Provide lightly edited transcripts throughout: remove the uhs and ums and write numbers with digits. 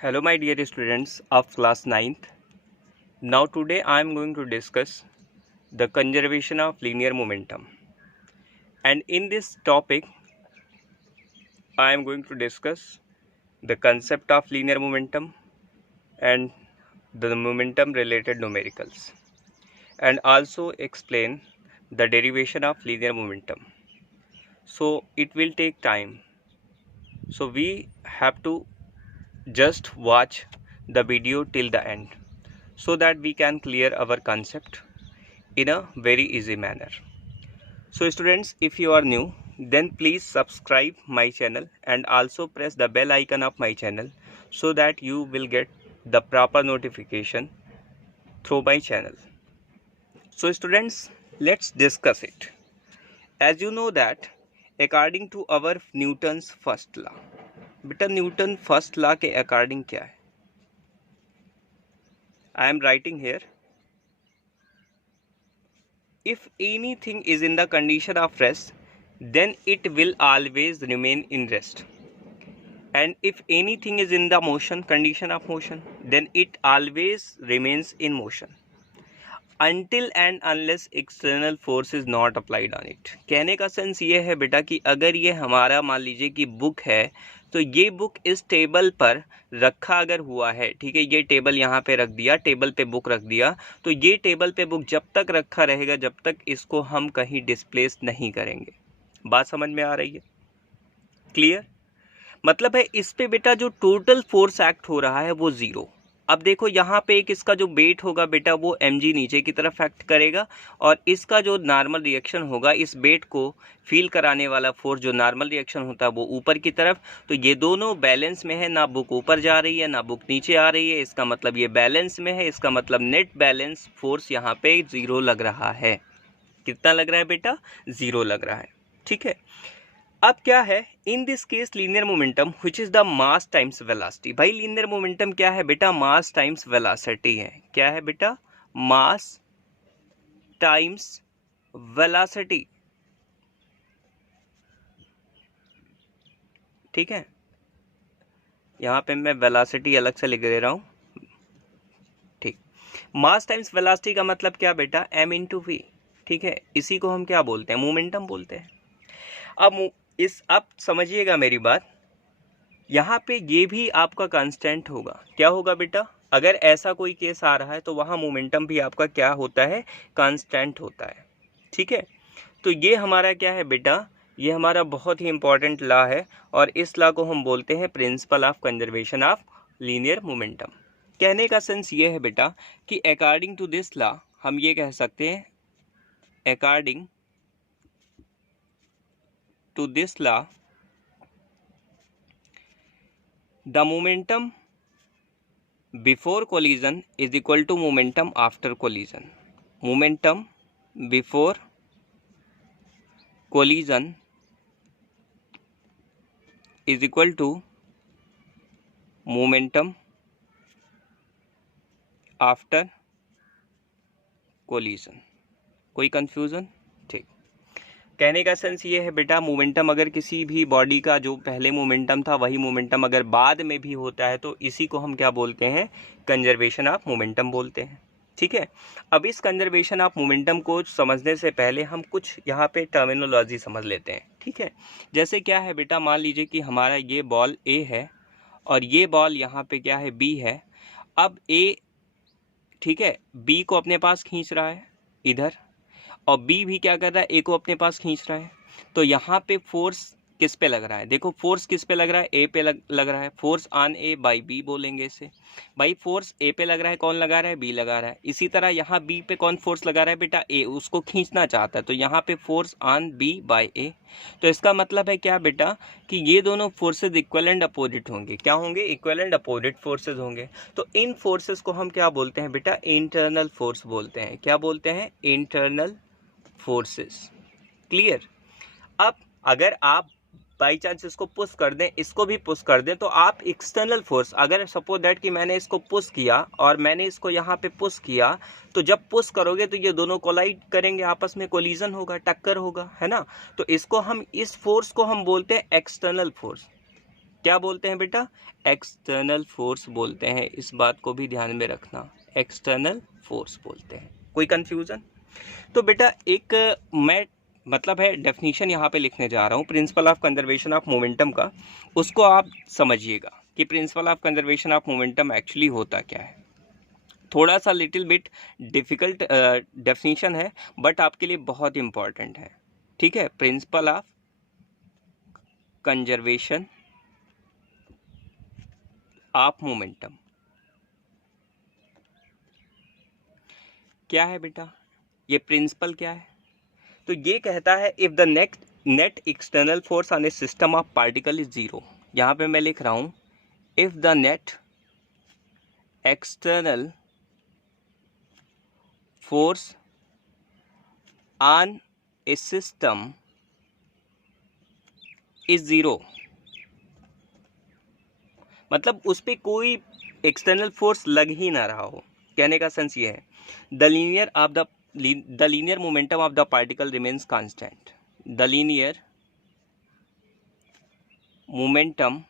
Hello my dear students of class 9th. Now today I am going to discuss the conservation of linear momentum. And in this topic I am going to discuss the concept of linear momentum and the momentum related numericals, and also explain the derivation of linear momentum. So it will take time. So we have to just watch the video till the end so that we can clear our concept in a very easy manner. So students, if you are new, then please subscribe my channel and also press the bell icon of my channel so that you will get the proper notification through my channel. So students, let's discuss it. As you know that according to our Newton's first law, बेटा Newton first law के according क्या है? I am writing here, if anything is in the condition of rest, then it will always remain in rest. And if anything is in the motion, condition of motion, then it always remains in motion until and unless external force is not applied on it. कहने का sense ये है बेटा कि अगर ये हमारा मान लीजिए कि बुक है, तो ये बुक इस टेबल पर रखा अगर हुआ है, ठीक है, ये टेबल यहाँ पे रख दिया, टेबल पे बुक रख दिया, तो ये टेबल पे बुक जब तक रखा रहेगा जब तक इसको हम कहीं डिस्प्लेस नहीं करेंगे. बात समझ में आ रही है? क्लियर? मतलब है इस पे बेटा जो टोटल फोर्स एक्ट हो रहा है वो जीरो. अब देखो यहाँ पे एक इसका जो वेट होगा बेटा वो mg नीचे की तरफ एक्ट करेगा, और इसका जो नॉर्मल रिएक्शन होगा, इस वेट को फील कराने वाला फोर्स जो नॉर्मल रिएक्शन होता है वो ऊपर की तरफ. तो ये दोनों बैलेंस में है, ना बुक ऊपर जा रही है ना बुक नीचे आ रही है, इसका मतलब ये बैलेंस में है. इसका मतलब नेट बैलेंस फोर्स यहाँ पे जीरो लग रहा है. कितना लग रहा है बेटा? जीरो लग रहा है. ठीक है. अब क्या है in this case linear momentum which is the mass times velocity. भाई लीनियर मोमेंटम क्या है बेटा? मास टाइम्स वेलोसिटी है. क्या है बेटा? मास टाइम्स वेलोसिटी. ठीक है, यहां पे मैं वेलोसिटी अलग से लिख दे रहा हूं. ठीक, मास टाइम्स वेलोसिटी का मतलब क्या बेटा? m into V. ठीक है, इसी को हम क्या बोलते हैं? मोमेंटम बोलते हैं. अब समझिएगा मेरी बात, यहाँ पे ये भी आपका कांस्टेंट होगा. क्या होगा बेटा? अगर ऐसा कोई केस आ रहा है तो वहाँ मोमेंटम भी आपका क्या होता है? कांस्टेंट होता है. ठीक है, तो ये हमारा क्या है बेटा? ये हमारा बहुत ही इंपॉर्टेंट लॉ है, और इस लॉ को हम बोलते हैं principle of conservation of linear momentum. कहने का सेंस ये है बेटा कि अकॉर्डिंग टू दिस लॉ हम ये कह सकते हैं, according to this law, the momentum before collision is equal to momentum after collision. Momentum before collision is equal to momentum after collision. कोई कंफ्यूजन? ठीक. कहने का सेंस ये है बेटा, मोमेंटम अगर किसी भी बॉडी का जो पहले मोमेंटम था वही मोमेंटम अगर बाद में भी होता है तो इसी को हम क्या बोलते हैं? कंजर्वेशन ऑफ मोमेंटम बोलते हैं. ठीक है, अब इस कंजर्वेशन ऑफ मोमेंटम को समझने से पहले हम कुछ यहाँ पे टर्मिनोलॉजी समझ लेते हैं. ठीक है, जैसे क्या है बेटा, मान लीजिए कि हमारा ये बॉल ए है और ये बॉल यहाँ पे क्या है? बी है. अब ए, ठीक है, बी को अपने पास खींच रहा है इधर, और बी भी क्या कर रहा है? ए को अपने पास खींच रहा है. तो यहाँ पे फोर्स किस पे लग रहा है? देखो फोर्स किस पे लग रहा है? ए पे लग रहा है. Force on A by B बोलेंगे इसे. भाई फोर्स ए पे लग रहा है, कौन लगा रहा है? बी लगा रहा है. इसी तरह यहाँ बी पे कौन फोर्स लगा रहा है बेटा? ए, उसको खींचना चाहता है, तो यहाँ पे फोर्स ऑन बी बाई ए. तो इसका मतलब है क्या बेटा कि ये दोनों फोर्सेज इक्वल एंड अपोजिट होंगे. क्या होंगे? इक्वल एंड अपोजिट फोर्सेज होंगे. तो इन फोर्सेज को हम क्या बोलते हैं बेटा? इंटरनल फोर्स बोलते हैं. क्या बोलते हैं? Internal forces. क्लियर? अब अगर आप बाई चांस इसको पुश कर दें, इसको भी पुश कर दें, तो आप एक्सटर्नल फोर्स, अगर सपोज दैट कि मैंने इसको पुश किया और मैंने इसको यहाँ पे पुश किया, तो जब पुश करोगे तो ये दोनों कोलाइड करेंगे, आपस में कोलिजन होगा, टक्कर होगा, है ना. तो इसको हम, इस फोर्स को हम बोलते हैं एक्सटर्नल फोर्स. क्या बोलते हैं बेटा? एक्सटर्नल फोर्स बोलते हैं। इस बात को भी ध्यान में रखना, एक्सटर्नल फोर्स बोलते हैं। कोई कंफ्यूजन? तो बेटा एक मैं मतलब है डेफिनेशन यहाँ पे लिखने जा रहा हूँ principle of conservation of momentum का, उसको आप समझिएगा कि principle of conservation of momentum actually होता क्या है। थोड़ा सा लिटिल बिट डिफिकल्ट डेफिनेशन है बट आपके लिए बहुत इंपॉर्टेंट है, ठीक है। Principle of conservation of momentum क्या है बेटा? ये प्रिंसिपल क्या है? तो ये कहता है if the net external force on A system of particle is zero. यहाँ पे मैं लिख रहा हूँ if the net external force on A system is zero, मतलब उस पर कोई एक्सटर्नल फोर्स लग ही ना रहा हो। कहने का सेंस ये है the linear momentum of the particle remains constant. The linear momentum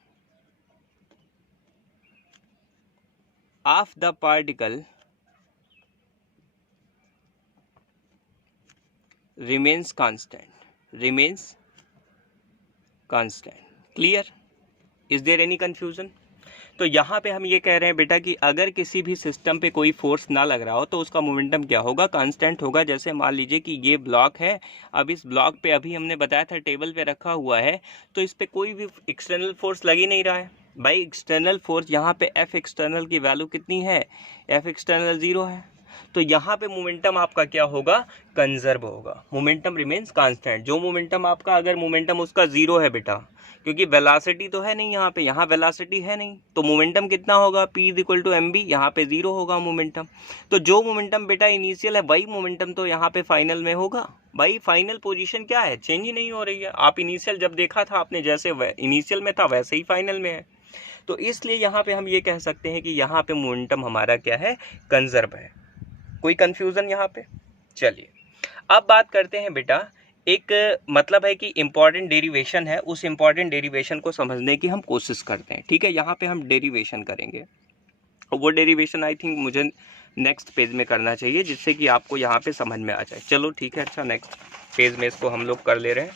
of the particle remains constant। Clear? Is there any confusion? तो यहाँ पे हम ये कह रहे हैं बेटा कि अगर किसी भी सिस्टम पे कोई फोर्स ना लग रहा हो तो उसका मोमेंटम क्या होगा? कांस्टेंट होगा। जैसे मान लीजिए कि ये ब्लॉक है, अब इस ब्लॉक पे अभी हमने बताया था टेबल पे रखा हुआ है, तो इस पे कोई भी एक्सटर्नल फोर्स लग ही नहीं रहा है भाई। एक्सटर्नल फोर्स यहाँ पे एफ एक्सटर्नल की वैल्यू कितनी है? एफ एक्सटर्नल 0 है। तो यहाँ पे मोमेंटम आपका क्या होगा? कंजर्व होगा। Momentum remains constant. जो मोमेंटम आपका, अगर मोमेंटम उसका 0 है बेटा, क्योंकि वेलोसिटी तो है नहीं यहाँ पे, यहाँ वेलोसिटी है नहीं, तो मोमेंटम कितना होगा? P = mv। यहाँ पे 0 होगा मोमेंटम। तो जो मोमेंटम बेटा इनिशियल है वही मोमेंटम तो यहाँ पे फाइनल में होगा। भाई फाइनल पोजीशन क्या है? चेंज ही नहीं हो रही है। आप इनिशियल जब देखा था आपने, जैसे इनिशियल में था वैसे ही फाइनल में है। तो इसलिए यहाँ पे हम ये कह सकते हैं कि यहाँ पे मोमेंटम हमारा क्या है? कंजर्व है। कोई कंफ्यूजन यहाँ पे? चलिए अब बात करते हैं बेटा, एक मतलब है कि इम्पॉर्टेंट डेरिवेशन है, उस इम्पॉर्टेंट डेरिवेशन को समझने की हम कोशिश करते हैं, ठीक है। यहाँ पे हम डेरिवेशन करेंगे, वो डेरिवेशन आई थिंक मुझे नेक्स्ट पेज में करना चाहिए जिससे कि आपको यहाँ पे समझ में आ जाए। चलो ठीक है, अच्छा नेक्स्ट पेज में इसको हम लोग कर ले रहे हैं।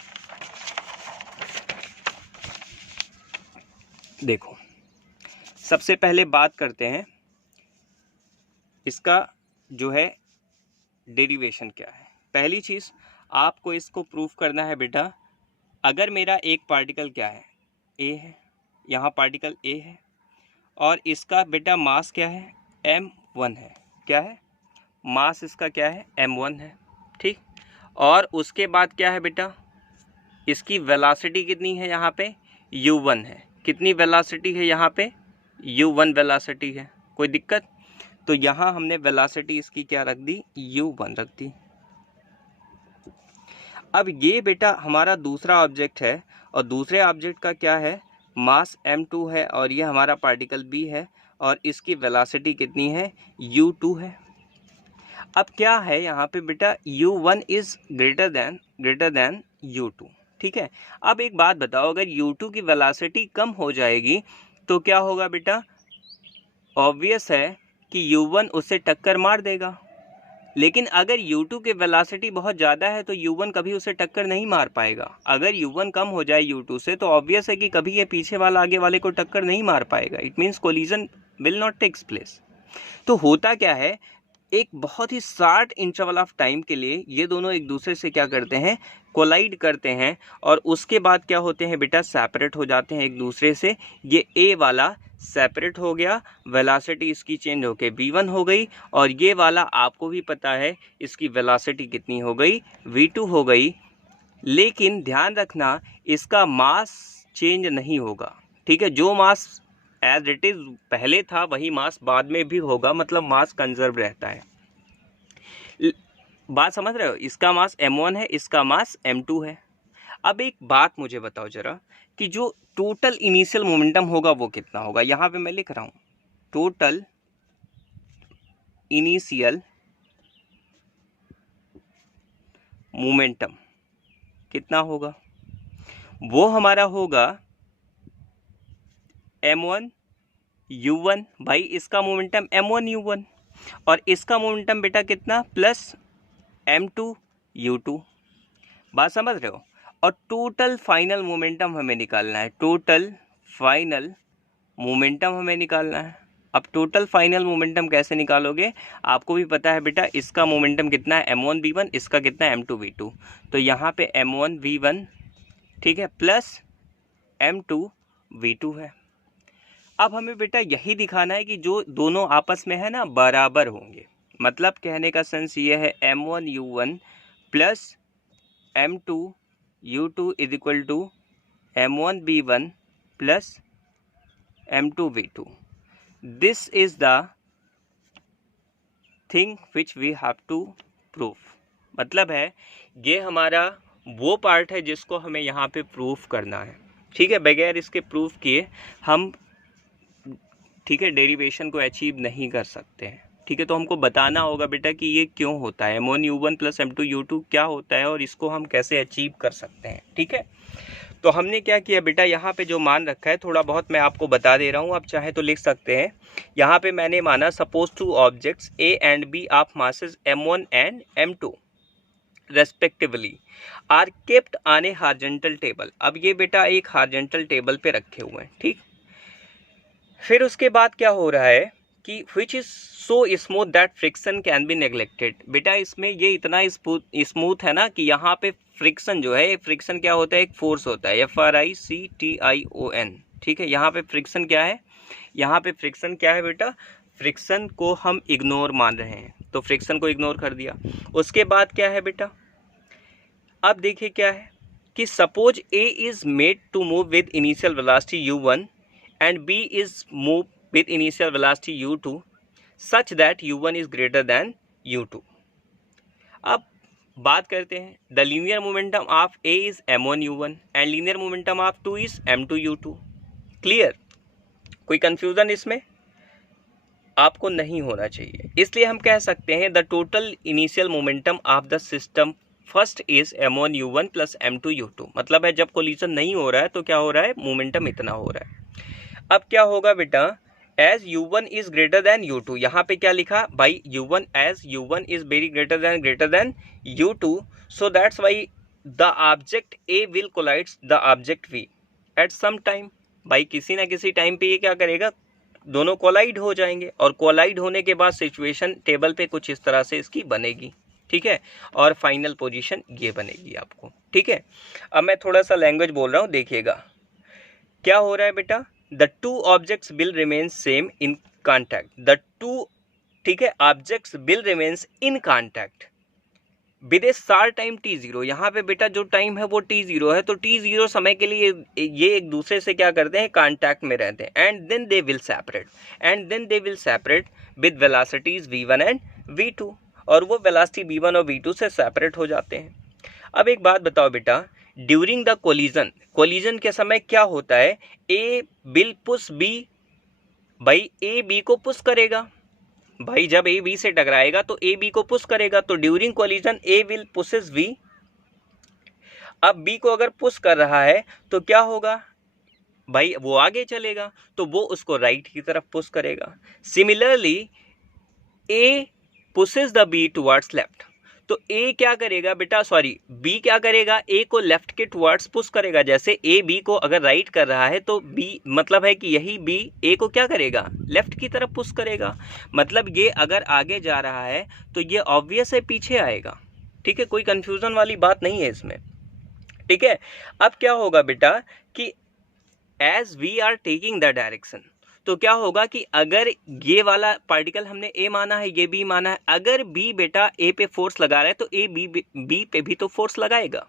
देखो सबसे पहले बात करते हैं इसका जो है डेरिवेशन क्या है। पहली चीज़ आपको इसको प्रूफ करना है बेटा, अगर मेरा एक पार्टिकल क्या है? ए है, यहाँ पार्टिकल ए है और इसका बेटा मास क्या है? m1 है। क्या है? मास इसका क्या है? m1 है, ठीक। और उसके बाद क्या है बेटा? इसकी वेलोसिटी कितनी है? यहाँ पे u1 है। कितनी वेलोसिटी है यहाँ पे? u1 वेलोसिटी है। कोई दिक्कत? तो यहाँ हमने वेलोसिटी इसकी क्या रख दी? u1 रख दी। अब ये बेटा हमारा दूसरा ऑब्जेक्ट है और दूसरे ऑब्जेक्ट का क्या है? मास m2 है और ये हमारा पार्टिकल b है और इसकी वेलोसिटी कितनी है? u2 है। अब क्या है यहाँ पे बेटा? u1 is greater than u2, ठीक है। अब एक बात बताओ, अगर u2 की वेलोसिटी कम हो जाएगी तो क्या होगा बेटा? ऑब्वियस है कि u1 उससे टक्कर मार देगा। लेकिन अगर u2 की वेलोसिटी बहुत ज़्यादा है तो u1 कभी उसे टक्कर नहीं मार पाएगा। अगर u1 कम हो जाए u2 से तो ऑब्वियस है कि कभी ये पीछे वाला आगे वाले को टक्कर नहीं मार पाएगा। It means collision will not takes place. तो होता क्या है, एक बहुत ही शॉर्ट इंटरवल ऑफ टाइम के लिए ये दोनों एक दूसरे से क्या करते हैं? कोलाइड करते हैं और उसके बाद क्या होते हैं बेटा? सेपरेट हो जाते हैं एक दूसरे से। ये ए वाला सेपरेट हो गया, वेलोसिटी इसकी चेंज होके v1 हो गई और ये वाला आपको भी पता है इसकी वेलोसिटी कितनी हो गई? v2 हो गई। लेकिन ध्यान रखना इसका मास चेंज नहीं होगा, ठीक है। जो मास एज इट इज पहले था वही मास बाद में भी होगा, मतलब मास कंजर्व रहता है। बात समझ रहे हो? इसका मास m1 है, इसका मास m2 है। अब एक बात मुझे बताओ जरा कि जो टोटल इनिशियल मोमेंटम होगा वो कितना होगा? यहाँ पे मैं लिख रहा हूँ टोटल इनिशियल मोमेंटम कितना होगा? वो हमारा होगा m1 u1, भाई इसका मोमेंटम m1 u1 और इसका मोमेंटम बेटा कितना प्लस m2 u2, बात समझ रहे हो। और टोटल फाइनल मोमेंटम हमें निकालना है, टोटल फाइनल मोमेंटम हमें निकालना है। अब टोटल फाइनल मोमेंटम कैसे निकालोगे, आपको भी पता है बेटा, इसका मोमेंटम कितना है m1 v1, इसका कितना है m2 v2, तो यहाँ पे m1 v1 ठीक है प्लस m2 v2 है। अब हमें बेटा यही दिखाना है कि जो दोनों आपस में है ना बराबर होंगे, मतलब कहने का सेंस ये है m1 u1 plus m2 u2 is equal to m1 v1 plus m2 v2। This is the thing which we have to proof, मतलब है ये हमारा वो पार्ट है जिसको हमें यहाँ पे प्रूफ करना है, ठीक है। बगैर इसके प्रूफ किए हम ठीक है डेरिवेशन को अचीव नहीं कर सकते हैं, ठीक है। तो हमको बताना होगा बेटा कि ये क्यों होता है, m1 u1 plus m2 u2 क्या होता है और इसको हम कैसे अचीव कर सकते हैं, ठीक है। तो हमने क्या किया बेटा, यहाँ पे जो मान रखा है थोड़ा बहुत मैं आपको बता दे रहा हूँ, आप चाहे तो लिख सकते हैं। यहाँ पे मैंने माना suppose two objects A and B of masses m1 and m2 respectively are kept on a horizontal table. अब ये बेटा एक हॉरिजॉन्टल टेबल पे रखे हुए हैं, ठीक। फिर उसके बाद क्या हो रहा है कि which is so smooth that friction can be neglected. बेटा इसमें ये इतना स्मूथ है ना कि यहाँ पे फ्रिक्शन जो है, फ्रिक्शन क्या होता है, एक फोर्स होता है FRICTION, ठीक है। यहाँ पे फ्रिक्शन क्या है, यहाँ पे फ्रिक्शन क्या है बेटा, फ्रिक्शन को हम इग्नोर मान रहे हैं, तो फ्रिक्शन को इग्नोर कर दिया। उसके बाद क्या है बेटा, अब देखिए क्या है कि suppose A is made to move with initial velocity u1 and B is moved with initial velocity u2 such that u1 is greater than u2। अब बात करते हैं, the linear momentum of A is m1 u1 and linear momentum of 2 is m2 u2। Clear, कोई confusion इसमें आपको नहीं होना चाहिए। इसलिए हम कह सकते हैं the total initial momentum of the system first is m1 u1 plus m2 u2, मतलब है जब कोलिजन नहीं हो रहा है तो क्या हो रहा है, मोमेंटम इतना हो रहा है। अब क्या होगा बेटा, as u1 is greater than u2, यहाँ पे क्या लिखा भाई, u1 as u1 is very greater than u2, so that's why the object A will collides the object V at some time. भाई किसी ना किसी टाइम पे ये क्या करेगा, दोनों कोलाइड हो जाएंगे और कोलाइड होने के बाद सिचुएशन टेबल पे कुछ इस तरह से इसकी बनेगी, ठीक है। और फाइनल पोजीशन ये बनेगी आपको, ठीक है। अब मैं थोड़ा सा लैंग्वेज बोल रहा हूँ, देखिएगा क्या हो रहा है बेटा, the two objects will remain same in contact, the two ठीक है objects will remains in contact with A short time t0। यहाँ पे बेटा जो टाइम है वो t0 है, तो t0 समय के लिए ये एक दूसरे से क्या करते हैं, कांटेक्ट में रहते हैं। And then they will separate with velocities v1 and v2, और वो वेलोसिटी v1 और v2 से सेपरेट हो जाते हैं। अब एक बात बताओ बेटा, ड्यूरिंग द कोलिजन के समय क्या होता है, A विल पुश B, भाई A B को पुश करेगा, भाई जब A B से टकराएगा तो A B को पुश करेगा, तो during collision A will pushes V। अब B को अगर पुश कर रहा है तो क्या होगा भाई, वो आगे चलेगा तो वो उसको राइट की तरफ पुश करेगा। Similarly A pushes the B towards left, तो A क्या करेगा बेटा, B क्या करेगा, A को लेफ्ट के टुवर्ड्स पुश करेगा। जैसे A B को अगर राइट कर रहा है तो B मतलब है कि यही B A को क्या करेगा, लेफ्ट की तरफ पुश करेगा। मतलब ये अगर आगे जा रहा है तो ये ऑब्वियस है पीछे आएगा, ठीक है। कोई कंफ्यूजन वाली बात नहीं है इसमें, ठीक है। अब क्या होगा बेटा कि as we are taking the direction, तो क्या होगा कि अगर ये वाला पार्टिकल हमने A माना है, ये B माना है, अगर B बेटा A पे फोर्स लगा रहा है तो A B पे भी तो फोर्स लगाएगा।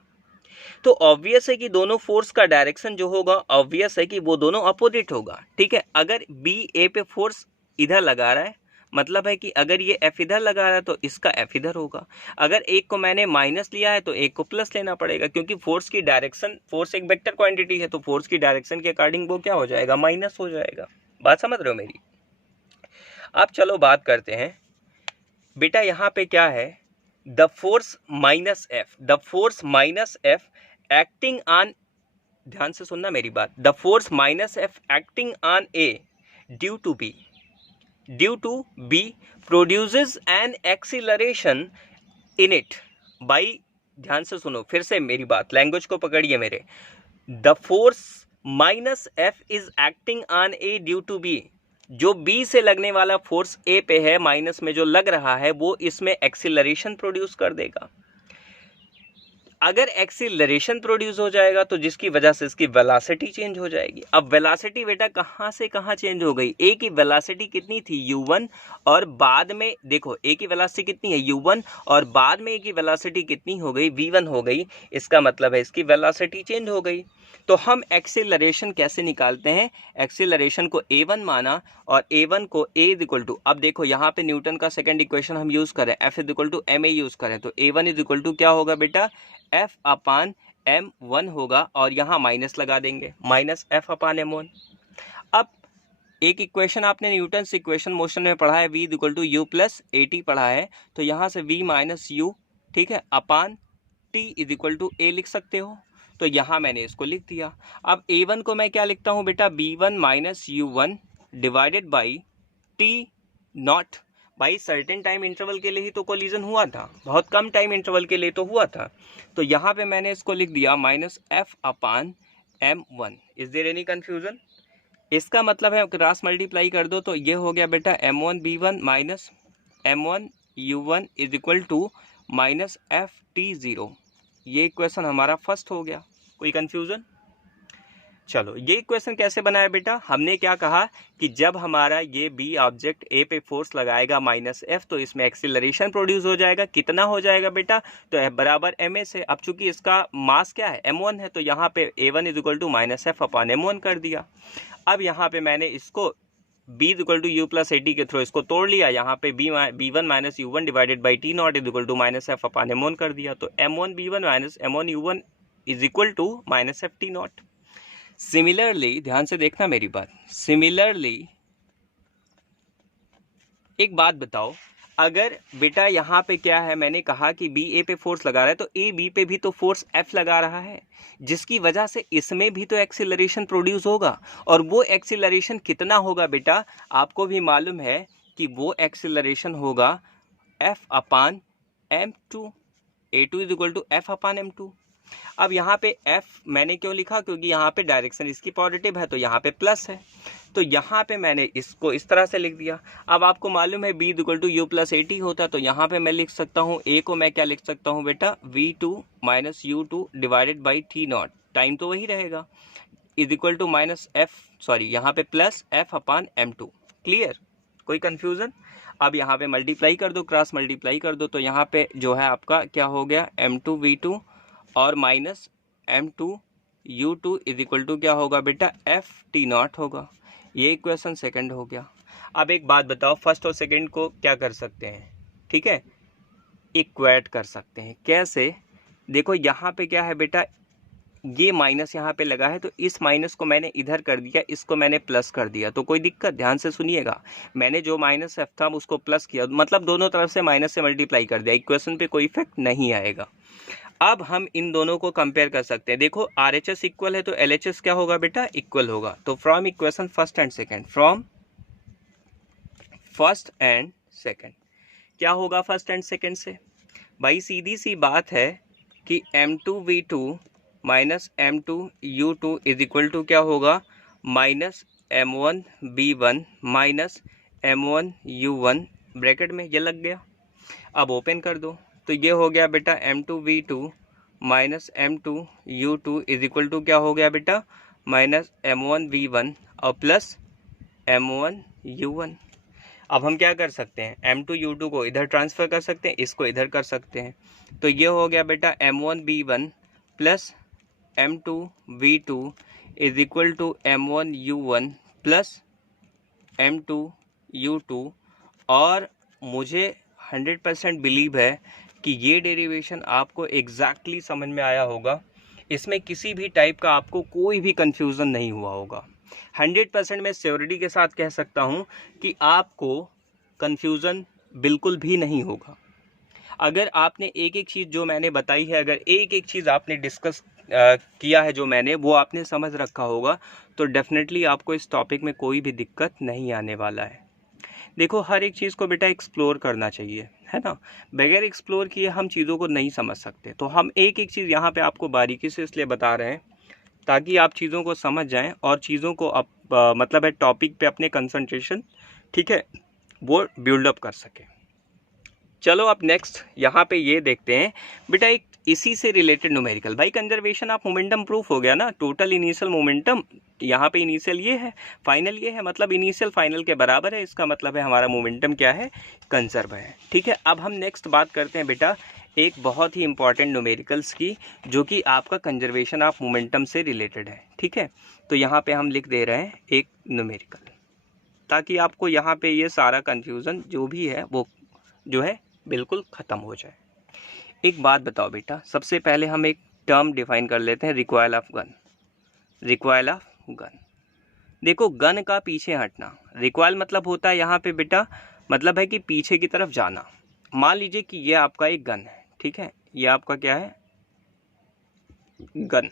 तो ऑब्वियस है कि दोनों फोर्स का डायरेक्शन जो होगा ऑब्वियस है कि वो दोनों अपोजिट होगा, ठीक है। अगर B A पे फोर्स इधर लगा रहा है, मतलब है कि अगर ये F इधर लगा रहा है तो इसका F इधर होगा। अगर एक को मैंने माइनस लिया है तो एक को प्लस लेना पड़ेगा, क्योंकि फोर्स की डायरेक्शन, फोर्स एक वेक्टर क्वांटिटी है तो फोर्स की डायरेक्शन के अकॉर्डिंग वो क्या हो जाएगा, माइनस हो जाएगा। बात समझ रहे हो मेरी। अब चलो बात करते हैं बेटा, यहाँ पे क्या है, the force minus F acting on ध्यान से सुनना मेरी बात, the force minus F acting on A due to B produces an acceleration in it by, ध्यान से सुनो फिर से मेरी बात, लैंग्वेज को पकड़िए मेरे, the force minus F is acting on A due to B, जो बी से लगने वाला फोर्स ए पे है, माइनस में जो लग रहा है वो इसमें एक्सीलरेशन प्रोड्यूस कर देगा। अगर एक्सीलरेशन प्रोड्यूस हो जाएगा तो जिसकी वजह से इसकी वेलोसिटी चेंज हो जाएगी। अब वेलोसिटी बेटा कहाँ से कहाँ चेंज हो गई, ए की वेलोसिटी कितनी थी u1, और बाद में देखो ए की वेलोसिटी कितनी है u1, और बाद में ए की वेलोसिटी कितनी हो गई v1 हो गई, इसका मतलब है इसकी वेलोसिटी चेंज हो गई। तो हम एक्सीलरेशन कैसे निकालते हैं, एक्सीलरेशन को a1 माना और a1 को a इज इक्वल टू, अब देखो यहाँ पे न्यूटन का सेकंड इक्वेशन हम यूज करें, f is equal to ma use करें, तो a1 इज इक्वल टू क्या होगा बेटा, f अपान m1 होगा, और यहाँ माइनस लगा देंगे, माइनस f अपान m1। अब एक इक्वेशन आपने न्यूटन से इक्वेशन मोशन में पढ़ा है, v is equal to U plus A T पढ़ा है, तो यहाँ से v माइनस यू, ठीक है, upon t is equal to a लिख सकते हो, तो यहाँ मैंने इसको लिख दिया। अब a1 को मैं क्या लिखता हूँ बेटा, b1 minus u1 divided by T not, भाई सर्टेन टाइम इंटरवल के लिए ही तो कोलिजन हुआ था, बहुत कम टाइम इंटरवल के लिए तो हुआ था, तो यहाँ पे मैंने इसको लिख दिया minus F upon m1। Is there any confusion, इसका मतलब है क्रॉस मल्टीप्लाई कर दो तो ये हो गया बेटा m1 b1 minus m1 u1 is equal to minus F T zero. ये इक्वेशन हमारा फर्स्ट हो गया, कोई कंफ्यूजन। चलो ये इक्वेशन कैसे बनाया बेटा, हमने क्या कहा कि जब हमारा ये बी ऑब्जेक्ट ए पे फोर्स लगाएगा माइनस एफ, तो इसमें एक्सीलरेशन प्रोड्यूस हो जाएगा, कितना हो जाएगा बेटा, तो एफ बराबर एम ए से। अब चूंकि इसका मास क्या है m1 है, तो यहाँ पे a1 is equal to minus F upon m1 कर दिया। अब यहाँ पे मैंने इसको b is equal to U plus A T के थ्रू इसको तोड़ लिया, यहाँ पे b1 minus U one divided by T naught is equal to minus F upon m1 कर दिया, तो m1 b1 minus m1 u1 is equal to minus F T naught. Similarly ध्यान से देखना मेरी बात, सिमिलरली एक बात बताओ, अगर बेटा यहाँ पे क्या है, मैंने कहा कि बी ए पे फोर्स लगा रहा है, तो ए बी पे भी तो फोर्स एफ लगा रहा है, जिसकी वजह से इसमें भी तो एक्सीलरेशन प्रोड्यूस होगा, और वो एक्सीलरेशन कितना होगा बेटा, आपको भी मालूम है कि वो एक्सीलरेशन होगा F upon m2, a2 is equal to F upon m2। अब यहाँ पे f मैंने क्यों लिखा, क्योंकि यहाँ पे डायरेक्शन इसकी पॉजिटिव है, तो यहाँ पे प्लस है, तो यहाँ पे मैंने इसको इस तरह से लिख दिया। अब आपको मालूम है b equal to U plus A T होता, तो यहाँ पे मैं लिख सकता हूँ a को मैं क्या लिख सकता हूँ बेटा, v2 minus u2 divided by T naught, time तो वही रहेगा, is equal to minus F, sorry यहाँ पे plus F upon m2। Clear, कोई कंफ्यूजन। अब यहाँ पे मल्टीप्लाई कर दो, क्रॉस मल्टीप्लाई कर दो, तो यहाँ पे जो है आपका क्या हो गया, m2 v2 और minus m2 u2 is equal to क्या होगा बेटा, एफ टी नॉट होगा। ये इक्वेशन सेकंड हो गया। अब एक बात बताओ, फर्स्ट और सेकंड को क्या कर सकते हैं, ठीक है, इक्वेट कर सकते हैं। कैसे, देखो यहाँ पे क्या है बेटा, ये माइनस यहाँ पे लगा है, तो इस माइनस को मैंने इधर कर दिया, इसको मैंने प्लस कर दिया, तो कोई दिक्कत, ध्यान से सुनिएगा, मैंने जो माइनस एफ था उसको प्लस किया, मतलब दोनों तरफ से माइनस से मल्टीप्लाई कर दिया, इक्वेशन पे कोई इफेक्ट नहीं आएगा। अब हम इन दोनों को कंपेयर कर सकते हैं, देखो RHS इक्वल है तो LHS क्या होगा बेटा, इक्वल होगा, तो from equation first and second, from first and second क्या होगा, फर्स्ट एंड सेकंड से भाई सीधी सी बात है कि m2 v2 minus m2 u2 is equal to क्या होगा, minus m1 b1 minus m1 u1, bracket में ये लग गया। अब ओपन कर दो, तो ये हो गया बेटा m2 v2 minus m2 u2 is equal to क्या हो गया बेटा, माइनस m1 v1 और प्लस m1 u1। अब हम क्या कर सकते हैं, m2 u2 को इधर ट्रांसफ़र कर सकते हैं, इसको इधर कर सकते हैं, तो ये हो गया बेटा m1 b1 plus m2 v2 is equal to m1 u1 plus m2 u2। और मुझे 100% बिलीव है कि ये डेरिवेशन आपको एग्जैक्टली समझ में आया होगा, इसमें किसी भी टाइप का आपको कोई भी कंफ्यूजन नहीं हुआ होगा। 100% मैं श्योरिटी के साथ कह सकता हूँ कि आपको कंफ्यूजन बिल्कुल भी नहीं होगा। अगर आपने एक एक चीज़ जो मैंने बताई है, अगर एक एक चीज़ आपने डिस्कस किया है जो मैंने, वो आपने समझ रखा होगा, तो डेफिनेटली आपको इस टॉपिक में कोई भी दिक्कत नहीं आने वाला है। देखो, हर एक चीज़ को बेटा एक्सप्लोर करना चाहिए, है ना। बगैर एक्सप्लोर किए हम चीज़ों को नहीं समझ सकते। तो हम एक एक चीज़ यहाँ पे आपको बारीकी से इसलिए बता रहे हैं ताकि आप चीज़ों को समझ जाएं और चीज़ों को मतलब है टॉपिक पे अपने कंसंट्रेशन, ठीक है, वो बिल्डअप कर सके। चलो अब नेक्स्ट यहाँ पे ये देखते हैं बेटा, एक इसी से रिलेटेड न्यूमेरिकल। भाई कंजर्वेशन ऑफ मोमेंटम प्रूफ हो गया ना। टोटल इनिशियल मोमेंटम, यहाँ पे इनिशियल ये है, फाइनल ये है, मतलब इनिशियल फाइनल के बराबर है। इसका मतलब है हमारा मोमेंटम क्या है, कंजर्व है। ठीक है, अब हम नेक्स्ट बात करते हैं बेटा एक बहुत ही इंपॉर्टेंट न्यूमेरिकल्स की, जो कि आपका कंजर्वेशन ऑफ मोमेंटम से रिलेटेड है। ठीक है, तो यहाँ पे हम लिख दे रहे हैं एक न्यूमेरिकल, ताकि आपको यहाँ पे ये सारा कंफ्यूजन जो भी है वो जो है बिल्कुल ख़त्म हो जाए। एक बात बताओ बेटा, सबसे पहले हम एक टर्म डिफाइन कर लेते हैं, recoil of gun. Recoil of gun, देखो गन का पीछे हटना, रिकॉइल मतलब होता है यहाँ पे बेटा, मतलब है कि पीछे की तरफ जाना। मान लीजिए कि ये आपका एक गन है, ठीक है, ये आपका क्या है, गन।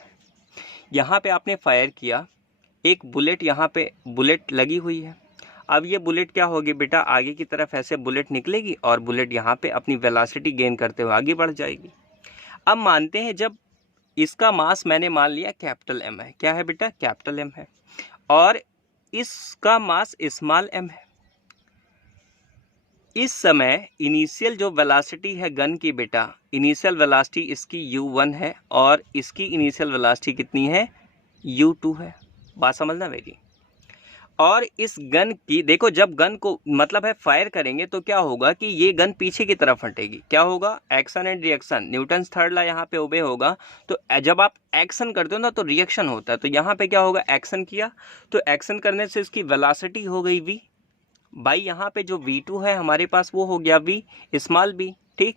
यहाँ पे आपने फायर किया, एक बुलेट यहाँ पे बुलेट लगी हुई है। अब ये बुलेट क्या होगी बेटा, आगे की तरफ ऐसे बुलेट निकलेगी और बुलेट यहाँ पे अपनी वेलोसिटी गेन करते हुए आगे बढ़ जाएगी। अब मानते हैं जब इसका मास मैंने मान लिया कैपिटल एम है, क्या है बेटा, कैपिटल एम है, और इसका मास स्मॉल एम है। इस समय इनिशियल जो वेलोसिटी है गन की बेटा, इनिशियल वेलोसिटी इसकी u1 है और इसकी इनिशियल वेलोसिटी कितनी है, u2 है। बात समझना मेरी। और इस गन की देखो, जब गन को मतलब है फायर करेंगे तो क्या होगा कि ये गन पीछे की तरफ हटेगी। क्या होगा, action and reaction, Newton's third law यहाँ पे ओबे होगा। तो जब आप एक्शन करते हो ना तो रिएक्शन होता है। तो यहाँ पे क्या होगा, एक्शन किया तो एक्शन करने से इसकी वेलोसिटी हो गई v, भाई यहाँ पे जो v2 है हमारे पास वो हो गया v स्मॉल b। ठीक,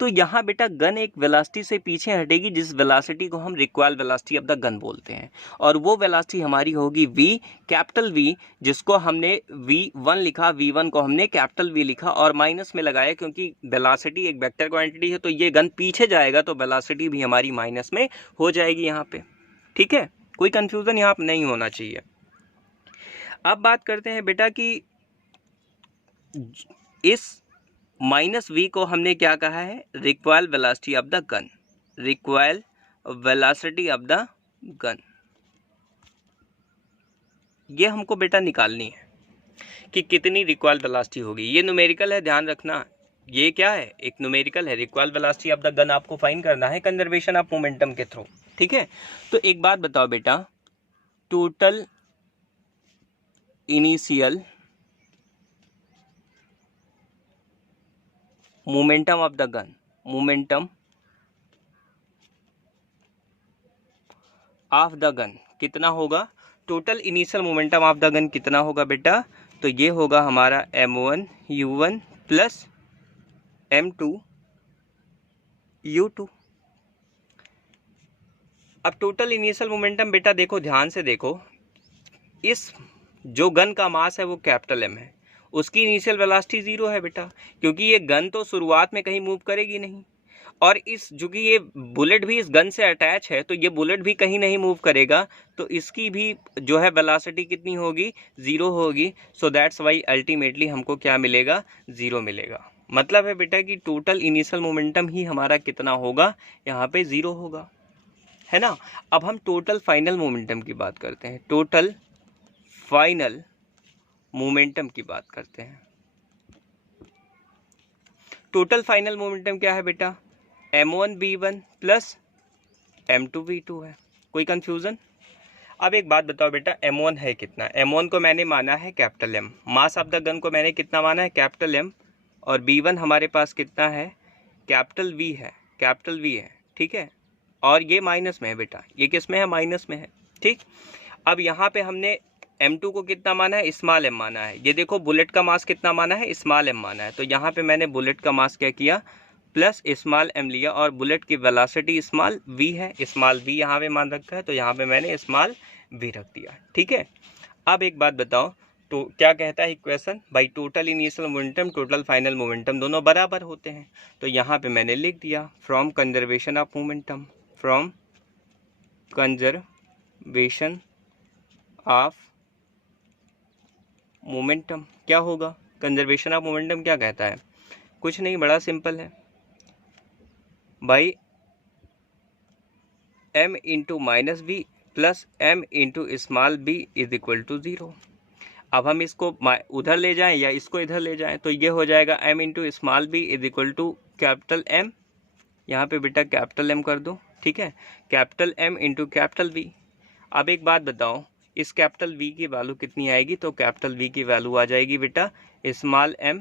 तो यहाँ बेटा गन एक वेलोसिटी से पीछे हटेगी, जिस वेलोसिटी को हम recoil velocity of the gun बोलते हैं, और वो वेलोसिटी हमारी होगी v, कैपिटल V, जिसको हमने v1 लिखा, v1 को हमने कैपिटल V लिखा और माइनस में लगाया, क्योंकि वेलोसिटी एक वेक्टर क्वांटिटी है, तो ये गन पीछे जाएगा तो वेलोसिटी भी हमारी माइनस में हो जाएगी यहाँ पे। ठीक है, कोई कंफ्यूजन यहाँ पे नहीं होना चाहिए। अब बात करते हैं बेटा कि इस माइनस v को हमने क्या कहा है, recoil velocity of the gun, recoil velocity of the gun. ये हमको बेटा निकालनी है कि कितनी रिक्वायल वेलोसिटी होगी। ये न्यूमेरिकल है, ध्यान रखना, ये क्या है, एक न्यूमेरिकल है। Recoil velocity of the gun आपको फाइंड करना है कंजर्वेशन ऑफ मोमेंटम के थ्रू। ठीक है, तो एक बात बताओ बेटा, total initial momentum of the gun, momentum of the gun कितना होगा, total initial momentum of the gun कितना होगा बेटा, तो ये होगा हमारा m1 u1 plus m2 u2। अब टोटल इनिशियल मोमेंटम बेटा देखो, ध्यान से देखो, इस जो गन का मास है वो कैपिटल M है, उसकी इनिशियल वेलोसिटी 0 है बेटा, क्योंकि ये गन तो शुरुआत में कहीं मूव करेगी नहीं, और इस जो कि ये बुलेट भी इस गन से अटैच है तो ये बुलेट भी कहीं नहीं मूव करेगा, तो इसकी भी जो है वेलोसिटी कितनी होगी, 0 होगी। सो दैट्स वाई अल्टीमेटली हमको क्या मिलेगा, 0 मिलेगा। मतलब है बेटा कि टोटल इनिशियल मोमेंटम ही हमारा कितना होगा, यहाँ पे 0 होगा, है ना। अब हम टोटल फाइनल मोमेंटम की बात करते हैं, टोटल फाइनल मोमेंटम की बात करते हैं। टोटल फाइनल मोमेंटम क्या है बेटा, m1 v1 plus m2 v2 है। कोई कंफ्यूजन? अब एक बात बताओ बेटा, m1 है कितना, m1 को मैंने माना है capital M, mass of the gun को मैंने कितना माना है, कैपिटल M, और v1 हमारे पास कितना है, कैपिटल V है, कैपिटल V है। ठीक है, और ये माइनस में है बेटा, ये किस में है, माइनस में है। ठीक, अब यहाँ पे हमने m2 को कितना माना है, स्मॉल m माना है। ये देखो बुलेट का मास कितना माना है, स्मॉल m माना है, तो यहाँ पे मैंने बुलेट का मास क्या किया, प्लस स्मॉल m लिया, और बुलेट की वेलोसिटी स्मॉल v है, स्मॉल v यहाँ पे मान रखा है, तो यहाँ पे मैंने स्मॉल v रख दिया। ठीक है, अब एक बात बताओ, तो क्या कहता है इक्वेशन, भाई total initial momentum total final momentum दोनों बराबर होते हैं, तो यहाँ पे मैंने लिख दिया from conservation of momentum, from conservation of momentum क्या होगा? कंजर्वेशन ऑफ मोमेंटम क्या कहता है? कुछ नहीं, बड़ा सिंपल है भाई, m into minus B plus m into small b is equal to 0। अब हम इसको उधर ले जाएं या इसको इधर ले जाएं तो ये हो जाएगा m into small b is equal to capital M। यहाँ पे बेटा कैपिटल M कर दो, ठीक है, capital M into capital V। अब एक बात बताओ, इस कैपिटल V की वैल्यू कितनी आएगी? तो कैपिटल V की वैल्यू आ जाएगी बेटा स्मॉल m,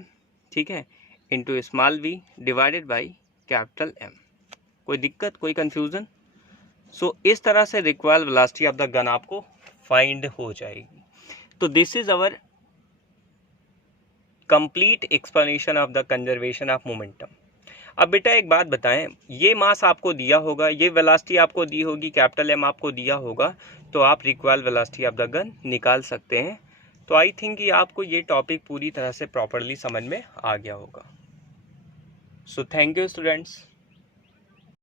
ठीक है, into small v divided by capital M। कोई दिक्कत, कोई कंफ्यूजन? सो इस तरह से required velocity of the gun आपको फाइंड हो जाएगी। तो this is our complete explanation of the conservation of momentum. अब बेटा एक बात बताएं, ये मास आपको दिया होगा, ये वेलोसिटी आपको दी होगी, कैपिटल M आपको दिया होगा, तो आप required velocity of the gun निकाल सकते हैं। तो आई थिंक कि आपको ये टॉपिक पूरी तरह से प्रॉपरली समझ में आ गया होगा। So thank you students.